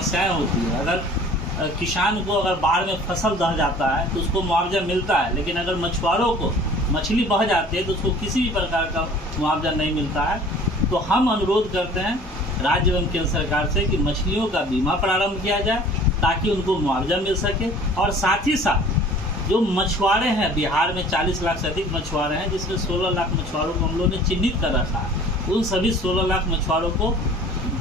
समस्याएं होती है। अगर किसान को अगर बाढ़ में फसल दह जाता है तो उसको मुआवजा मिलता है, लेकिन अगर मछुआरों को मछली बह जाती है तो उसको किसी भी प्रकार का मुआवजा नहीं मिलता है। तो हम अनुरोध करते हैं राज्य एवं केंद्र सरकार से कि मछलियों का बीमा प्रारंभ किया जाए ताकि उनको मुआवजा मिल सके। और साथ ही साथ जो मछुआरे हैं, बिहार में 40 लाख से अधिक मछुआरे हैं, जिसमें 16 लाख मछुआरों को हम लोगों ने चिन्हित कर रखा है। उन सभी 16 लाख मछुआरों को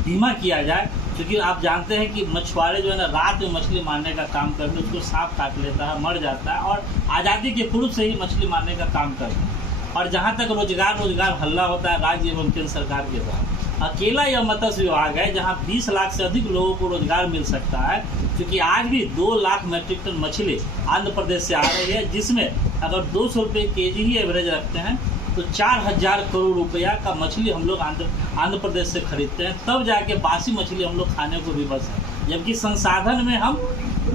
बीमा किया जाए, क्योंकि आप जानते हैं कि मछुआरे जो है ना रात में मछली मारने का काम करते हैं, उसको सांप काट लेता है, मर जाता है, और आज़ादी के पूर्व से ही मछली मारने का काम करते हैं। और जहाँ तक रोजगार हल्ला होता है राज्य एवं केंद्र सरकार के द्वारा, अकेला यह मत्स्य विभाग है जहाँ 20 लाख से अधिक लोगों को रोजगार मिल सकता है, क्योंकि आज भी 2 लाख मीट्रिक टन मछली आंध्र प्रदेश से आ रही है, जिसमें अगर 200 रुपये केजी ही एवरेज रखते हैं तो 4000 करोड़ रुपया का मछली हम लोग आंध्र प्रदेश से खरीदते हैं, तब जाके बासी मछली हम लोग खाने को भी बस है। जबकि संसाधन में हम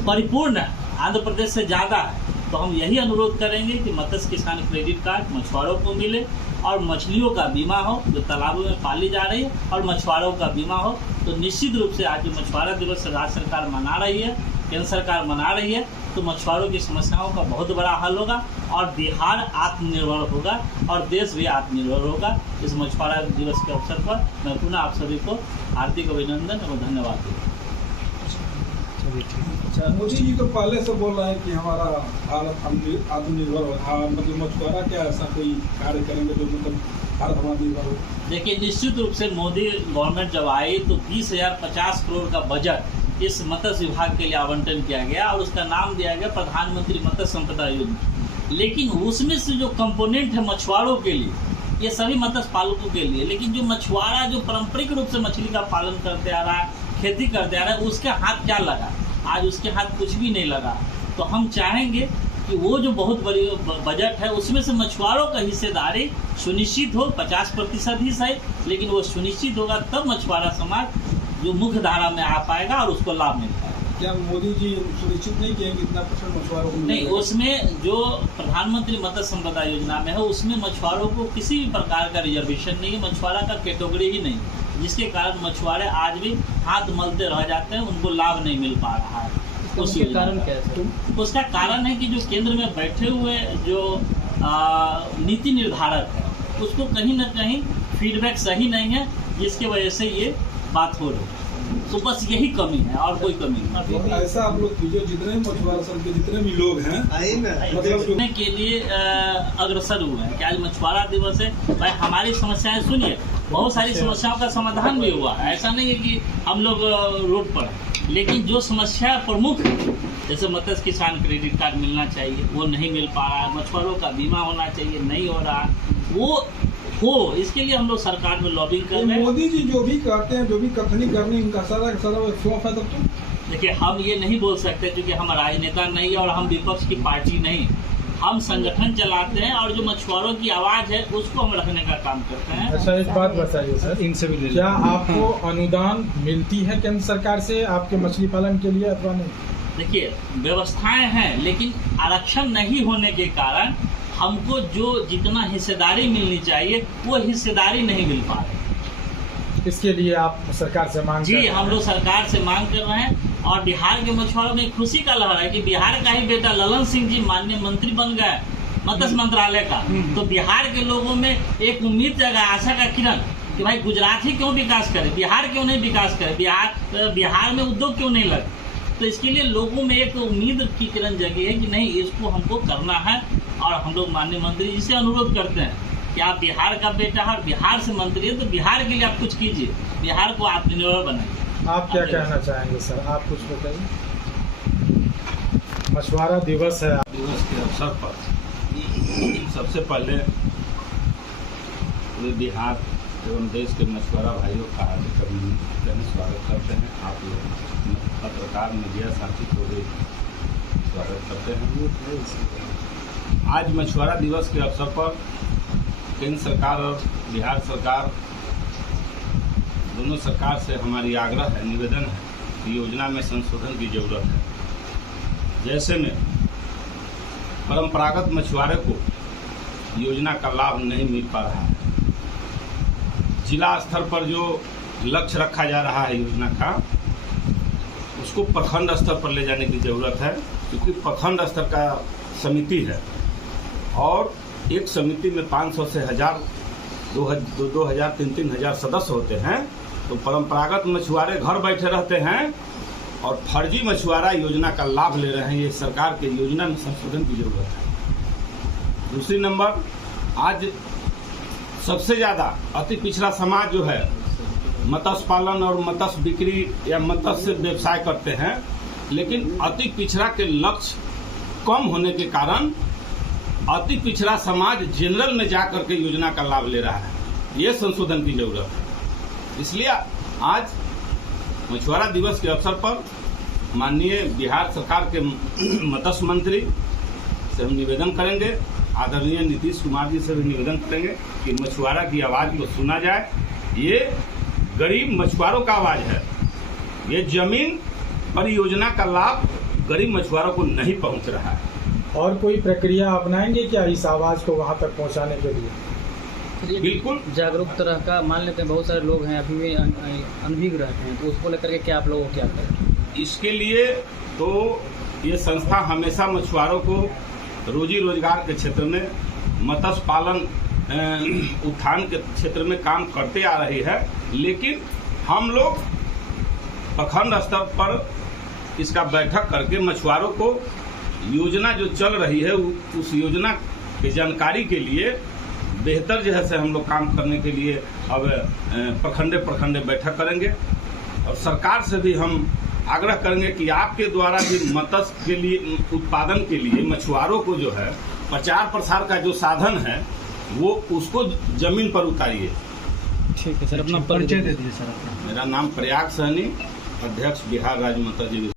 परिपूर्ण है, आंध्र प्रदेश से ज़्यादा है। तो हम यही अनुरोध करेंगे कि मत्स्य किसान क्रेडिट कार्ड मछुआरों को मिले और मछलियों का बीमा हो जो तालाबों में पाली जा रही है, और मछुआरों का बीमा हो। तो निश्चित रूप से आज जो मछुआरा दिवस राज्य सरकार मना रही है, केंद्र सरकार मना रही है, तो मछुआरों की समस्याओं का बहुत बड़ा हल होगा और बिहार आत्मनिर्भर होगा और देश भी आत्मनिर्भर होगा। इस मछुआरा दिवस के अवसर पर मैं पुनः आप सभी को हार्दिक अभिनंदन एवं धन्यवाद देता हूँ। मोदी जी तो पहले से बोल रहे हैं कि हमारा भारत आत्मनिर्भर होगा, मतलब मछुआरा क्या ऐसा कोई कार्य करेंगे जो मतलब भारत आत्मनिर्भर हो? देखिए, निश्चित रूप से मोदी गवर्नमेंट जब आई तो 20,050 करोड़ का बजट इस मत्स्य विभाग के लिए आवंटन किया गया और उसका नाम दिया गया प्रधानमंत्री मत्स्य संपदा योजना। लेकिन उसमें से जो कंपोनेंट है मछुआरों के लिए, ये सभी मत्स्य पालकों के लिए, लेकिन जो मछुआरा जो पारंपरिक रूप से मछली का पालन करते आ रहा है, खेती करते आ रहा है, उसके हाथ क्या लगा? आज उसके हाथ कुछ भी नहीं लगा। तो हम चाहेंगे कि वो जो बहुत बड़ी बजट है उसमें से मछुआरों का हिस्सेदारी सुनिश्चित हो, 50% ही सही, लेकिन वो सुनिश्चित होगा तब मछुआरा समाज जो मुख्य धारा में आ पाएगा और उसको लाभ मिल पाएगा। क्या मोदी जी सुनिश्चित नहीं किए कितना % मछुआरों को? नहीं, उसमें जो प्रधानमंत्री मत्स्य संपदा योजना में है उसमें मछुआरों को किसी भी प्रकार का रिजर्वेशन नहीं है, मछुआरा का कैटेगरी ही नहीं, जिसके कारण मछुआरे आज भी हाथ मलते रह जाते हैं, उनको लाभ नहीं मिल पा रहा है। उसके कारण क्या है? उसका कारण है कि जो केंद्र में बैठे हुए जो नीति निर्धारक है उसको कहीं ना कहीं फीडबैक सही नहीं है, जिसकी वजह से ये बात हो रही है। तो बस यही कमी है और कोई कमी नहीं। तो ऐसा आप लोग कीजिए, जितने मछुआरा संघ के जितने भी लोग हैं मतलब के लिए अग्रसर हुए हैं कि आज मछुआरा दिवस है। भाई हमारी समस्याएं सुनिए, बहुत सारी समस्याओं का समाधान भी हुआ। ऐसा नहीं है कि हम लोग रोड पर, लेकिन जो समस्या प्रमुख है जैसे मत्स्य किसान क्रेडिट कार्ड मिलना चाहिए वो नहीं मिल पा रहा है, मछुआरों का बीमा होना चाहिए नहीं हो रहा, वो हो, इसके लिए हम लोग सरकार में लॉबिंग कर रहे हैं। मोदी जी जो भी कहते हैं, जो भी कथनी करनी, इनका सारा फ्लॉप है। तब तो देखिए, हम ये नहीं बोल सकते क्योंकि हम राजनेता नहीं है और हम विपक्ष की पार्टी नहीं, हम संगठन चलाते हैं और जो मछुआरों की आवाज है उसको हम रखने का काम करते हैं। अच्छा, एक बात बताइए सर, इनसे भी क्या आपको अनुदान मिलती है केंद्र सरकार से आपके मछली पालन के लिए अथवा नहीं? देखिए, व्यवस्थाएं हैं, लेकिन आरक्षण नहीं होने के कारण हमको जो जितना हिस्सेदारी मिलनी चाहिए वो हिस्सेदारी नहीं मिल पा रही। इसके लिए आप सरकार से मांग जी, हम लोग सरकार से मांग कर रहे हैं और बिहार के मछुआरों में खुशी का लहर है कि बिहार का ही बेटा ललन सिंह जी माननीय मंत्री बन गए मत्स्य मंत्रालय का। तो बिहार के लोगों में एक उम्मीद जगा, आशा का किरण कि भाई गुजरात ही क्यों विकास करे, बिहार क्यों नहीं विकास करे, बिहार में उद्योग क्यों नहीं लगे। तो इसके लिए लोगों में एक उम्मीद की किरण जगी है कि नहीं, इसको हमको करना है। और हम लोग माननीय मंत्री जी से अनुरोध करते हैं कि आप बिहार का बेटा है और बिहार से मंत्री है, तो बिहार के लिए आप कुछ कीजिए, बिहार को आत्मनिर्भर बनाइए। आप क्या कहना चाहेंगे सर, आप कुछ बताइए। मछुआरा दिवस है, दिवस के अवसर पर सबसे पहले पूरे बिहार एवं देश के मछुआरा भाइयों का हार्दिक अभिनंदन स्वागत करते हैं। आप लोग पत्रकार मीडिया साथी को भी स्वागत करते हैं। आज मछुआरा दिवस के अवसर पर केंद्र सरकार और बिहार सरकार दोनों सरकार से हमारी आग्रह है, निवेदन है कि योजना में संशोधन की जरूरत है। जैसे में परंपरागत मछुआरे को योजना का लाभ नहीं मिल पा रहा है। जिला स्तर पर जो लक्ष्य रखा जा रहा है योजना का, उसको प्रखंड स्तर पर ले जाने की ज़रूरत है, क्योंकि प्रखंड स्तर का समिति है और एक समिति में 500 से 1000 2000 3000 सदस्य होते हैं। तो परंपरागत मछुआरे घर बैठे रहते हैं और फर्जी मछुआरा योजना का लाभ ले रहे हैं। ये सरकार के योजना में संशोधन की जरूरत है। दूसरी नंबर, आज सबसे ज़्यादा अति पिछड़ा समाज जो है मत्स्य पालन और मत्स्य बिक्री या मत्स्य व्यवसाय करते हैं, लेकिन अति पिछड़ा के लक्ष्य कम होने के कारण अति पिछड़ा समाज जनरल में जा करके योजना का लाभ ले रहा है। ये संशोधन की जरूरत है। इसलिए आज मछुआरा दिवस के अवसर पर माननीय बिहार सरकार के मत्स्य मंत्री से हम निवेदन करेंगे, आदरणीय नीतीश कुमार जी से भी निवेदन करेंगे कि मछुआरा की आवाज़ को सुना जाए। ये गरीब मछुआरों का आवाज़ है। ये जमीन परियोजना का लाभ गरीब मछुआरों को नहीं पहुंच रहा है। और कोई प्रक्रिया अपनाएंगे क्या इस आवाज़ को वहां तक पहुंचाने के लिए? बिल्कुल जागरूक तरह का, मान लेते हैं बहुत सारे लोग हैं अभी भी अनभिज्ञ रहते हैं, तो उसको लेकर के क्या आप लोगों को क्या करें? इसके लिए तो ये संस्था हमेशा मछुआरों को रोजी रोजगार के क्षेत्र में, मत्स्य पालन उत्थान के क्षेत्र में काम करते आ रही है, लेकिन हम लोग प्रखंड स्तर पर इसका बैठक करके मछुआरों को योजना जो चल रही है उस योजना की जानकारी के लिए बेहतर जो है से हम लोग काम करने के लिए अब प्रखंडे बैठक करेंगे। और सरकार से भी हम आग्रह करेंगे कि आपके द्वारा भी मत्स्य के लिए उत्पादन के लिए मछुआरों को जो है प्रचार प्रसार का जो साधन है वो उसको जमीन पर उतारिए। ठीक है सर, अपना परिचय दे दीजिए सर। मेरा नाम प्रयाग सहनी, अध्यक्ष बिहार राज्य मत्स्य